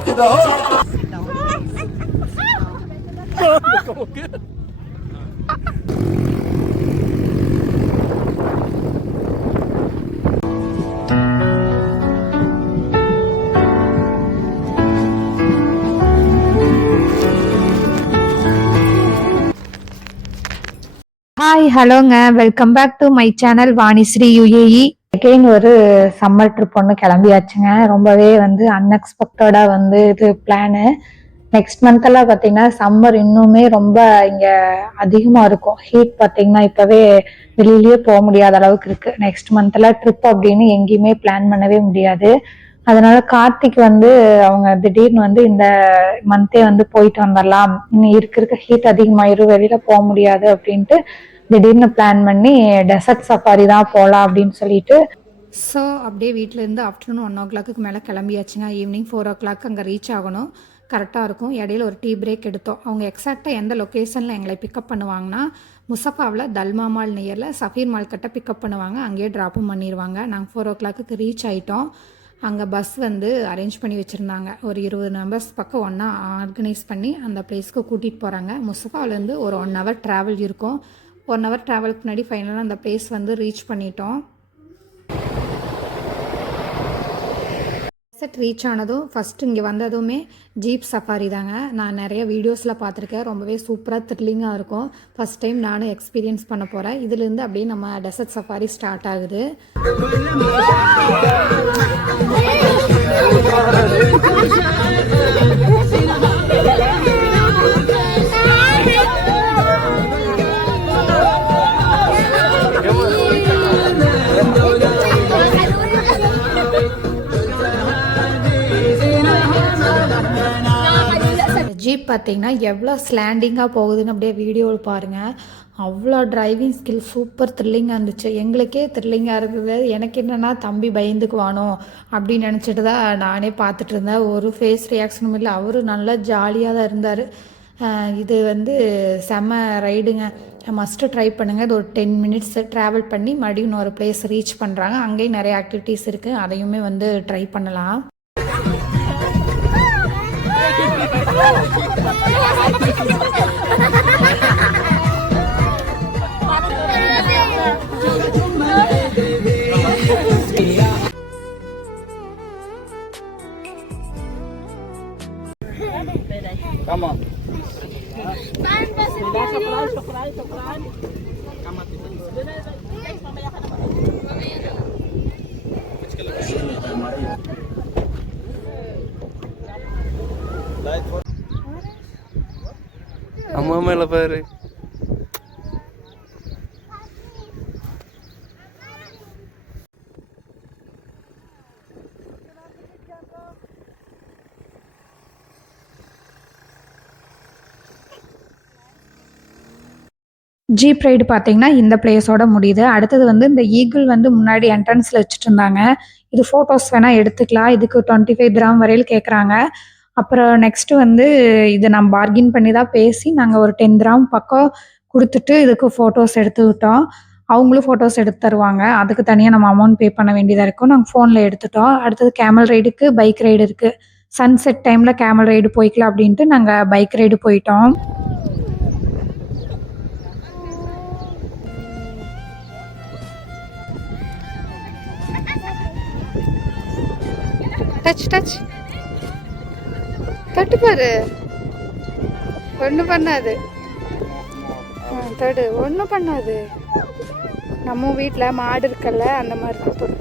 Hi ஹலோங்க, welcome back to my channel Vanishree UAE. Again ஒரு summer trip ஒன்று கிளம்பியாச்சுங்க. ரொம்பவே அன்எக்ஸ்பெக்டடா இது பிளானு. நெக்ஸ்ட் மந்த் எல்லாம் பார்த்தீங்கன்னா சம்மர் இன்னுமே ரொம்ப இங்கே அதிகமாக இருக்கும். ஹீட் பார்த்தீங்கன்னா இப்போவே வெளியிலேயே போக முடியாத அளவுக்கு இருக்கு. நெக்ஸ்ட் மந்த்ல ட்ரிப் அப்படின்னு எங்கேயுமே பிளான் பண்ணவே முடியாது. அதனால கார்த்திக் அவங்க திடீர்னு இந்த மந்தே போயிட்டு வந்துடலாம், இன்னும் இருக்க ஹீட் அதிகமாயிரும், வெளியில போக முடியாது அப்படின்ட்டு திடீர்னு பிளான் பண்ணி டெசர்ட் சஃபாரி தான் போகலாம் அப்படின்னு சொல்லிட்டு ஸோ அப்படியே வீட்டிலேருந்து ஆஃப்டர்நூன் 1 o'clock மேலே கிளம்பியாச்சுங்க. ஈவினிங் 4 o'clock அங்கே ரீச் ஆகணும். கரெக்டாக இருக்கும். இடையில ஒரு டீ பிரேக் எடுத்தோம். அவங்க எக்ஸாக்டாக எந்த லொக்கேஷனில் எங்களை பிக்கப் பண்ணுவாங்கன்னா முசஃபாவில் தல்மா மால் நியரில் சஃபீர் மால் கிட்ட பிக்கப் பண்ணுவாங்க. அங்கேயே ட்ராப்பும் பண்ணிடுவாங்க. நாங்கள் 4 o'clock ரீச் ஆகிட்டோம். அங்கே பஸ் அரேஞ்ச் பண்ணி வச்சுருந்தாங்க. ஒரு 20 மெம்பர்ஸ் பக்கம் ஒன்றா ஆர்கனைஸ் பண்ணி அந்த பிளேஸ்க்கு கூட்டிகிட்டு போகிறாங்க. முசஃபாவிலேருந்து ஒரு 1 hour ட்ராவல் இருக்கும். 1 hour ட்ராவலுக்கு முன்னாடி ஃபைனலாக அந்த பிளேஸ் ரீச் பண்ணிட்டோம். ரீச் ஆனதும் ஃபஸ்ட்டு இங்கே வந்ததுமே ஜீப் சஃபாரி தாங்க. நான் நிறைய வீடியோஸில் பார்த்துருக்கேன். ரொம்பவே சூப்பராக த்ரில்லிங்காக இருக்கும். ஃபஸ்ட் டைம் நானும் எக்ஸ்பீரியன்ஸ் பண்ண போகிறேன். இதுலேருந்து அப்படியே நம்ம டெசர்ட் சஃபாரி ஸ்டார்ட் ஆகுது. ஜீப் பார்த்தீங்கன்னா எவ்வளோ ஸ்லாண்டிங்காக போகுதுன்னு அப்படியே வீடியோவில் பாருங்கள். அவ்வளோ டிரைவிங் ஸ்கில் சூப்பர் த்ரில்லிங்காக இருந்துச்சு. எங்களுக்கே த்ரில்லிங்காக இருக்குது. எனக்கு என்னென்னா தம்பி பயந்துக்குவானோ அப்படின்னு நினச்சிட்டு தான் நானே பார்த்துட்டு இருந்தேன். ஒரு ஃபேஸ் ரியாக்ஷனும் இல்லை. அவரும் நல்லா ஜாலியாக தான் இருந்தார். இது செம்ம ரைடுங்க. மஸ்ட்டு ட்ரை பண்ணுங்கள். இது ஒரு 10 minutes ட்ராவல் பண்ணி மறுபடியும் இன்னொரு பிளேஸ் ரீச் பண்ணுறாங்க. அங்கேயும் நிறைய ஆக்டிவிட்டீஸ் இருக்குது. அதையுமே ட்ரை பண்ணலாம். Tamam. அம்மா மேல பாரு. ஜீப் ரைடு பார்த்தீங்கன்னா இந்த பிளேஸோட முடியுது. அடுத்தது இந்த ஈகிள் முன்னாடி என்ட்ரன்ஸில் வச்சுட்டு இருந்தாங்க. இது ஃபோட்டோஸ் வேணால் எடுத்துக்கலாம். இதுக்கு 25 dirham வரையில் கேட்குறாங்க. அப்புறம் நெக்ஸ்ட்டு இது நான் பார்கின் பண்ணி தான் பேசி நாங்கள் ஒரு 10 dirham பக்கம் கொடுத்துட்டு இதுக்கு ஃபோட்டோஸ் எடுத்துக்கிட்டோம். அவங்களும் ஃபோட்டோஸ் எடுத்து தருவாங்க. அதுக்கு தனியாக நம்ம அமௌண்ட் பே பண்ண வேண்டியதாக இருக்கும். நாங்கள் ஃபோனில் எடுத்துட்டோம். அடுத்தது கேமல் ரைடுக்கு பைக் ரைடு இருக்குது. சன்செட் டைமில் கேமல் ரைடு போய்க்கலாம் அப்படின்ட்டு நாங்கள் பைக் ரைடு போயிட்டோம். டச் டச் தொட்டு பாரு, ஒன்றும் பண்ணாது. தொடு, ஒன்றும் பண்ணாது. நம்ம வீட்டில் மாடு இருக்கல்ல, அந்த மாதிரி தான் தொடு.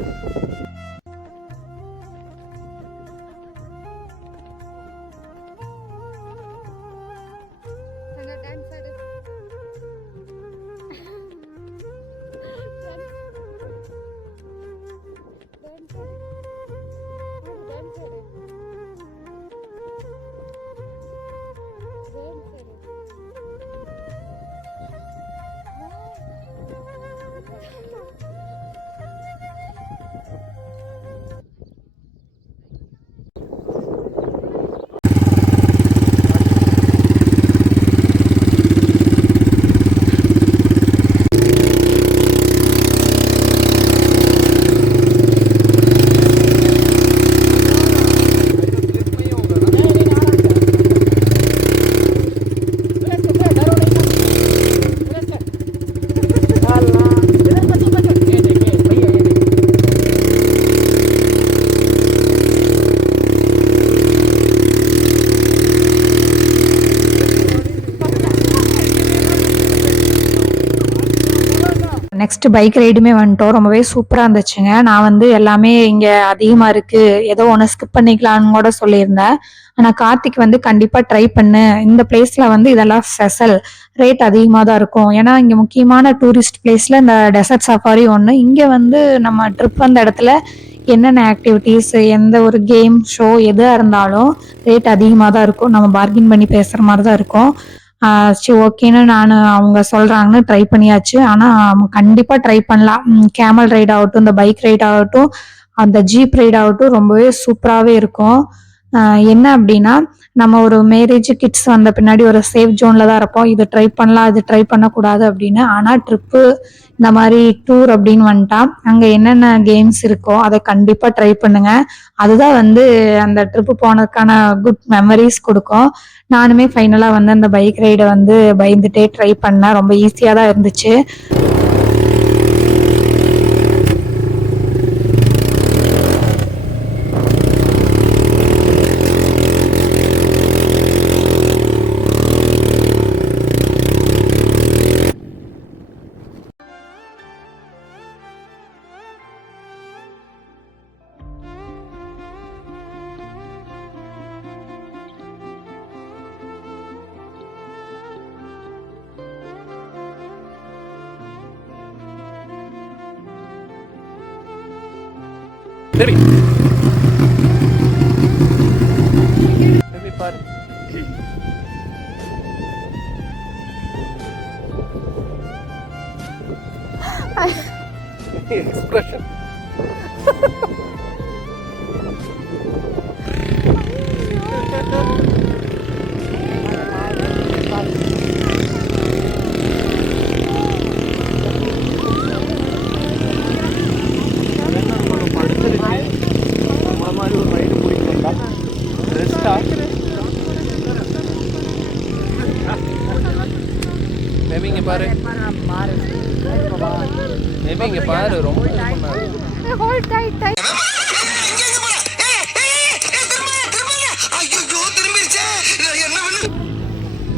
நெக்ஸ்ட் பைக் ரைடுமே வந்துட்டோம். ரொம்பவே சூப்பரா இருந்துச்சுங்க. நான் வந்து எல்லாமே இங்க அதிகமா இருக்கு, ஏதோ ஒன்று ஸ்கிப் பண்ணிக்கலாம்னு கூட சொல்லியிருந்தேன். ஆனா கார்த்திக் வந்து கண்டிப்பா ட்ரை பண்ணு, இந்த பிளேஸ்ல வந்து இதெல்லாம் ஸ்பெஷல், ரேட் அதிகமாக தான் இருக்கும். ஏன்னா இங்க முக்கியமான டூரிஸ்ட் பிளேஸ்ல இந்த டெசர்ட் சஃபாரி ஒன்று. இங்க வந்து நம்ம ட்ரிப் வந்த இடத்துல என்னென்ன ஆக்டிவிட்டீஸ், எந்த ஒரு கேம் ஷோ எதா இருந்தாலும் ரேட் அதிகமாக தான் இருக்கும். நம்ம பார்கின் பண்ணி பேசுற மாதிரி தான் இருக்கும். சரி ஓகேன்னு நான் அவங்க சொல்றாங்கன்னு ட்ரை பண்ணியாச்சு. ஆனா கண்டிப்பா ட்ரை பண்ணலாம். கேமல் ரைட் ஆகட்டும், இந்த பைக் ரைட் ஆகட்டும், அந்த ஜீப் ரைட் ஆகட்டும் ரொம்பவே சூப்பராகவே இருக்கும். என்ன அப்படின்னா, நம்ம ஒரு மேரேஜ் கிட்ஸ் வந்த பின்னாடி ஒரு சேஃப் ஜோன்ல தான் இருப்போம். இது ட்ரை பண்ணலாம், இது ட்ரை பண்ணக்கூடாது அப்படின்னு. ஆனா ட்ரிப்பு இந்த மாதிரி டூர் அப்படின்னு வந்துட்டா அங்க என்னென்ன கேம்ஸ் இருக்கோ அதை கண்டிப்பா ட்ரை பண்ணுங்க. அதுதான் வந்து அந்த ட்ரிப்பு போனதுக்கான குட் மெமரிஸ் கொடுக்கும். நானுமே ஃபைனலா வந்து அந்த பைக் ரைடை வந்து பயந்துட்டே ட்ரை பண்ணேன். ரொம்ப ஈஸியா தான் இருந்துச்சு. சரி பாரு. எக்ஸ்பிரஷன் மேபி இங்க பாரு, மேபி இங்க பாரு, ரொம்ப இது பண்ணாரு.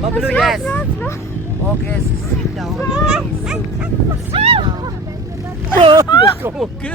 Bablu, yes. Okay, sit down. Okay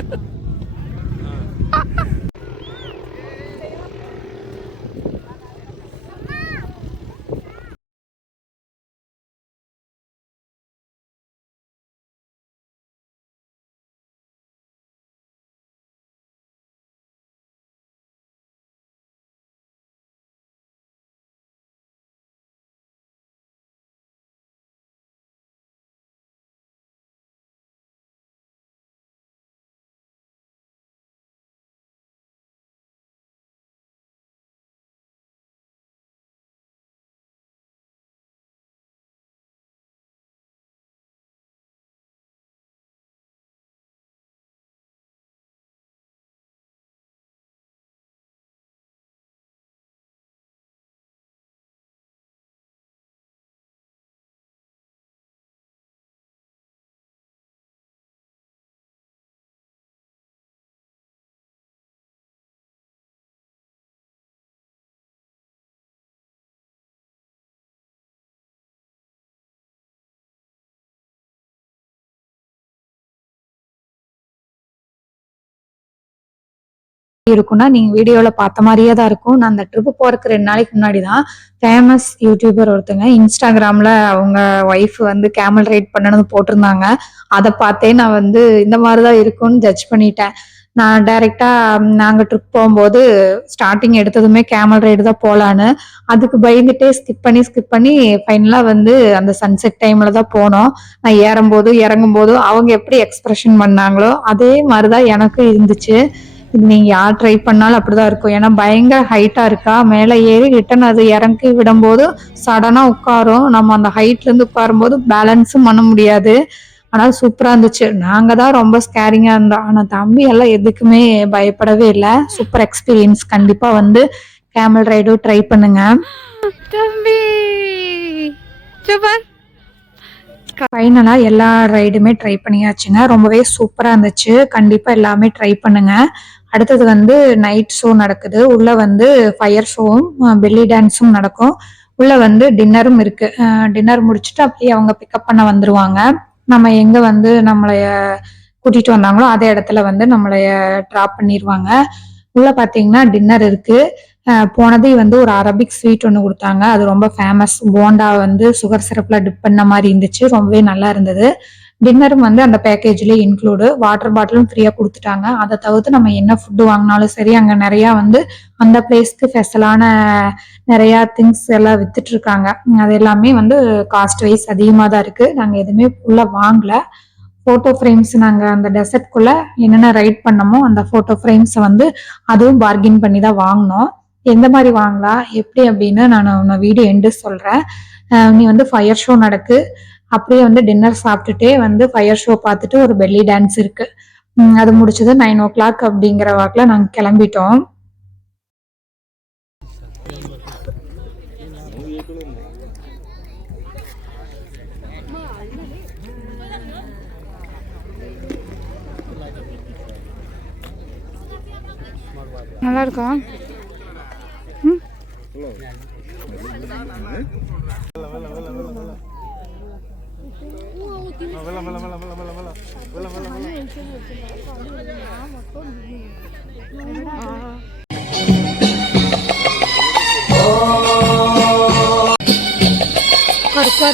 இருக்கும்னா நீங்க வீடியோல பார்த்த மாதிரியே தான் இருக்கும். நான் அந்த ட்ரிப்பு போறதுக்கு 2 நாளைக்கு முன்னாடி தான் ஃபேமஸ் யூடியூபர் ஒருத்தங்க இன்ஸ்டாகிராம்ல அவங்க ஒய்ஃப் வந்து கேமல் ரைட் பண்ணனது போட்டிருந்தாங்க. அதை பார்த்தே நான் வந்து இந்த மாதிரி தான் இருக்கும்னு ஜட்ஜ் பண்ணிட்டேன். நான் டைரெக்டா நாங்க ட்ரிப் போகும்போது ஸ்டார்டிங் எடுத்ததுமே கேமல் ரைடு தான் போலான்னு, அதுக்கு பயந்துட்டே ஸ்கிப் பண்ணி ஃபைனலா வந்து அந்த சன்செட் டைம்ல தான் போனோம். நான் ஏறும்போது இறங்கும் போதும் அவங்க எப்படி எக்ஸ்பிரஷன் பண்ணாங்களோ அதே மாதிரிதான் எனக்கும் இருந்துச்சு. இது நீங்க யார் ட்ரை பண்ணாலும் அப்படிதான் இருக்கும். ஏன்னா பயங்கர ஹைட்டா இருக்கா, மேல ஏறி ரிட்டன் அது இறங்கி விடும்போது சடனா உட்காரும். நம்ம அந்த ஹைட்ல இருந்து உட்காரும் போது பேலன்ஸும் பண்ண முடியாது. ஆனா சூப்பரா இருந்துச்சு. நாங்க தான் ரொம்ப ஸ்கேரிங்கா இருந்தோம். ஆனா தம்பி எல்லாம் எதுக்குமே பயப்படவே இல்லை. Super experience. கண்டிப்பா வந்து கேமல் ரைடும் ட்ரை பண்ணுங்க. தம்பி சூப்பர். ஃபைனலா எல்லா ரைடுமே ட்ரை பண்ணியாச்சுங்க. ரொம்பவே சூப்பரா இருந்துச்சு. கண்டிப்பா எல்லாமே ட்ரை பண்ணுங்க. அடுத்தது வந்து நைட் ஷோ நடக்குது. உள்ள வந்து ஃபயர் ஷோவும் பெல்லி டான்ஸும் நடக்கும். உள்ள வந்து டின்னரும் இருக்கு. டின்னர் முடிச்சுட்டு அப்படியே அவங்க பிக்கப் பண்ண வந்துருவாங்க. நம்ம எங்க வந்து நம்மளைய கூட்டிட்டு வந்தாங்களோ அதே இடத்துல வந்து நம்மளைய ட்ராப் பண்ணிடுவாங்க. உள்ள பாத்தீங்கன்னா டின்னர் இருக்கு. போனதே வந்து ஒரு அரபிக் ஸ்வீட் ஒன்று கொடுத்தாங்க. அது ரொம்ப ஃபேமஸ். போண்டா வந்து சுகர் சிரப்ல டிப் பண்ண மாதிரி இருந்துச்சு. ரொம்பவே நல்லா இருந்தது. டின்னரும் வந்து அந்த பேக்கேஜ்லேயே இன்க்ளூடு. வாட்டர் பாட்டிலும் ஃப்ரீயாக கொடுத்துட்டாங்க. அதை தவிர்த்து நம்ம என்ன ஃபுட்டு வாங்கினாலும் சரி, அங்கே நிறையா வந்து அந்த பிளேஸ்க்கு ஸ்பெஷலான நிறையா திங்ஸ் எல்லாம் வித்துட்டு இருக்காங்க. அது எல்லாமே வந்து காஸ்ட் வைஸ் அதிகமாக தான் இருக்கு. நாங்கள் எதுவுமே ஃபுல்லாக வாங்கல. ஃபோட்டோ ஃப்ரேம்ஸ் நாங்கள் அந்த டெசர்ட்குள்ள என்னென்ன ரைட் பண்ணமோ அந்த ஃபோட்டோ ஃப்ரேம்ஸை வந்து அதுவும் பார்கின் பண்ணி தான் வாங்கினோம். எந்த மாதிரி வாங்கலாம் எப்படி அப்படின்னு நான் உன்னை வீடியோ எண்டு சொல்றேன். நீ வந்து ஃபயர் ஷோ நடக்கு. அப்படியே வந்து டின்னர் சாப்பிட்டுட்டே வந்து ஃபயர் ஷோ பார்த்துட்டு ஒரு பெல்லி டான்ஸ் இருக்கு. அது முடிச்சது 9 o'clock அப்படிங்கிற வாக்கில் நாங்கள் கிளம்பிட்டோம். நல்லா இருக்கா?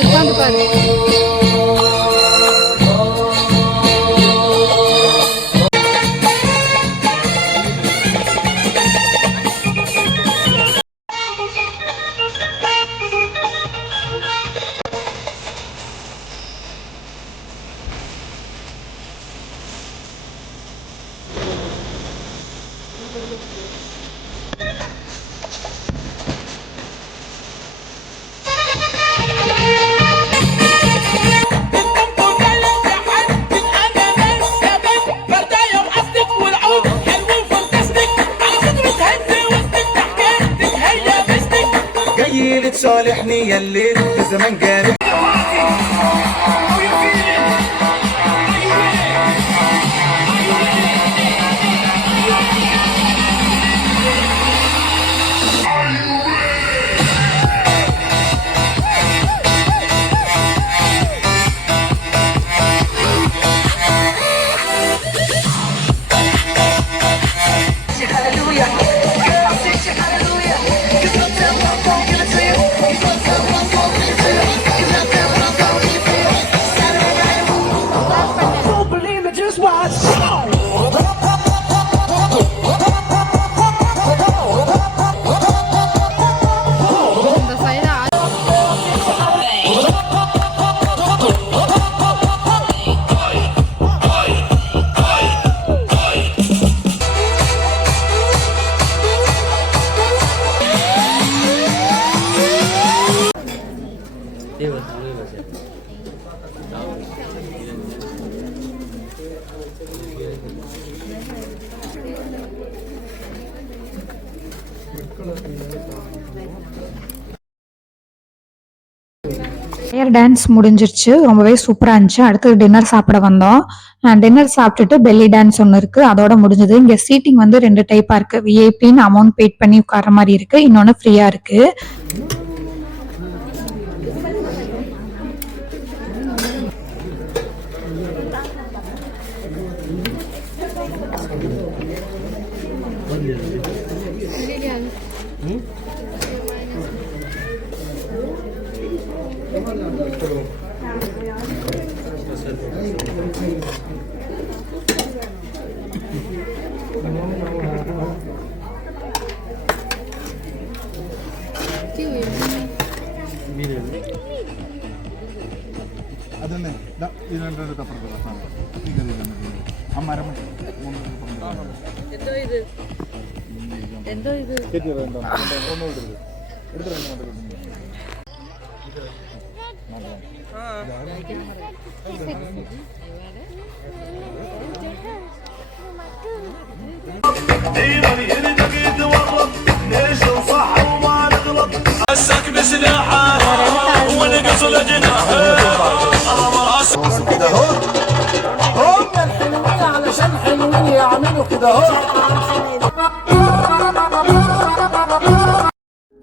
உட்காந்து பாரு. صالحني يلي زمان جارح இந்த சைடு ஃபயர் டான்ஸ் முடிஞ்சிருச்சு. ரொம்பவே சூப்பராக இருந்துச்சு. அடுத்து டின்னர் சாப்பிட வந்தோம். டின்னர் சாப்பிட்டுட்டு பெல்லி டான்ஸ் ஒன்று இருக்கு. அதோட முடிஞ்சது. இங்கே சீட்டிங் வந்து 2 டைப்பா இருக்கு. விஐபின்னு அமௌண்ட் பெய்ட் பண்ணி உட்கார மாதிரி இருக்கு. இன்னொன்று ஃப்ரீயா இருக்கு. ಅದನ್ನೇ ಇದನ್ನು ತಪ್ಪಡ್ತದ ಈಗ ಅಮ್ಮ എന്തോ ഇത് مسك بسلاحه ونقص جناحه كده اهو هم الحلوين علشان حلوين يعملوا كده اهو.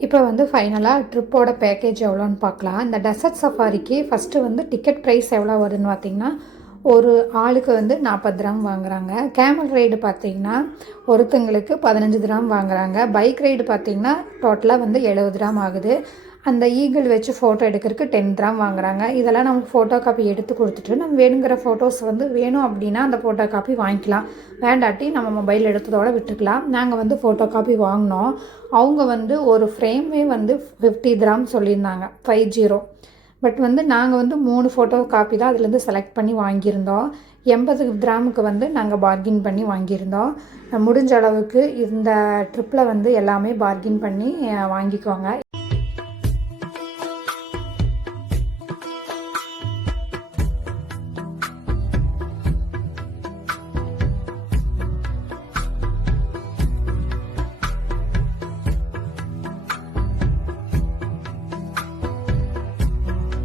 இப்போ வந்து ஃபைனலாக ட்ரிப்போட பேக்கேஜ் எவ்வளோன்னு பார்க்கலாம். இந்த டெசர்ட் சஃபாரிக்கு ஃபஸ்ட்டு வந்து டிக்கெட் ப்ரைஸ் எவ்வளோ வருதுன்னு பார்த்தீங்கன்னா ஒரு ஆளுக்கு வந்து 40 திராம் வாங்குறாங்க. கேமல் ரைடு பார்த்திங்கன்னா ஒருத்தங்களுக்கு 15 திராம் வாங்குறாங்க. பைக் ரைடு பார்த்திங்கன்னா டோட்டலாக வந்து 70 திராம் ஆகுது. அந்த ஈகிள் வச்சு ஃபோட்டோ எடுக்கிறதுக்கு 10 திராம் வாங்குறாங்க. இதெல்லாம் நமக்கு ஃபோட்டோ காப்பி எடுத்து கொடுத்துட்டு நம்ம வேணுங்கிற ஃபோட்டோஸ் வந்து வேணும் அப்படின்னா அந்த ஃபோட்டோ காப்பி வாங்கிக்கலாம். வேண்டாட்டி நம்ம மொபைல் எடுத்ததோடு விட்டுக்கலாம். நாங்கள் வந்து ஃபோட்டோ காப்பி வாங்கினோம். அவங்க வந்து ஒரு ஃப்ரேமே வந்து 50 திராம் சொல்லியிருந்தாங்க, 50. பட் வந்து நாங்கள் வந்து 3 ஃபோட்டோ காப்பி தான் அதுலேருந்து செலக்ட் பண்ணி வாங்கியிருந்தோம். 80 கிராமுக்கு வந்து நாங்கள் பார்கின் பண்ணி வாங்கியிருந்தோம். முடிஞ்ச அளவுக்கு இந்த ட்ரிப்பில் வந்து எல்லாமே பார்கின் பண்ணி வாங்கிக்கோங்க.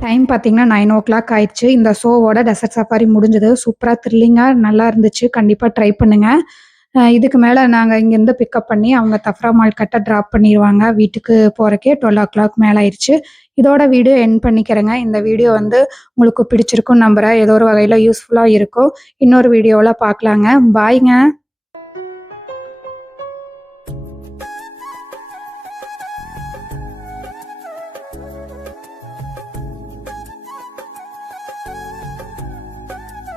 டைம் பார்த்திங்கன்னா 9 o'clock ஆயிடுச்சு. இந்த ஷோவோட டெசர்ட் சஃபாரி முடிஞ்சது. சூப்பராக த்ரில்லிங்காக நல்லா இருந்துச்சு. கண்டிப்பாக ட்ரை பண்ணுங்கள். இதுக்கு மேலே நாங்கள் இங்கேருந்து பிக்கப் பண்ணி அவங்க தஃப்ரா மால் கிட்ட ட்ராப் பண்ணிடுவாங்க. வீட்டுக்கு போகிறக்கே 12 o'clock மேலே ஆயிடுச்சு. இதோட வீடியோ எண்ட் பண்ணிக்கிறேங்க. இந்த வீடியோ வந்து உங்களுக்கு பிடிச்சிருக்குன்னு நம்புகிறேன். ஏதோ ஒரு வகையில் யூஸ்ஃபுல்லாக இருக்கும். இன்னொரு வீடியோவில் பார்க்கலாங்க. பாய்ங்க.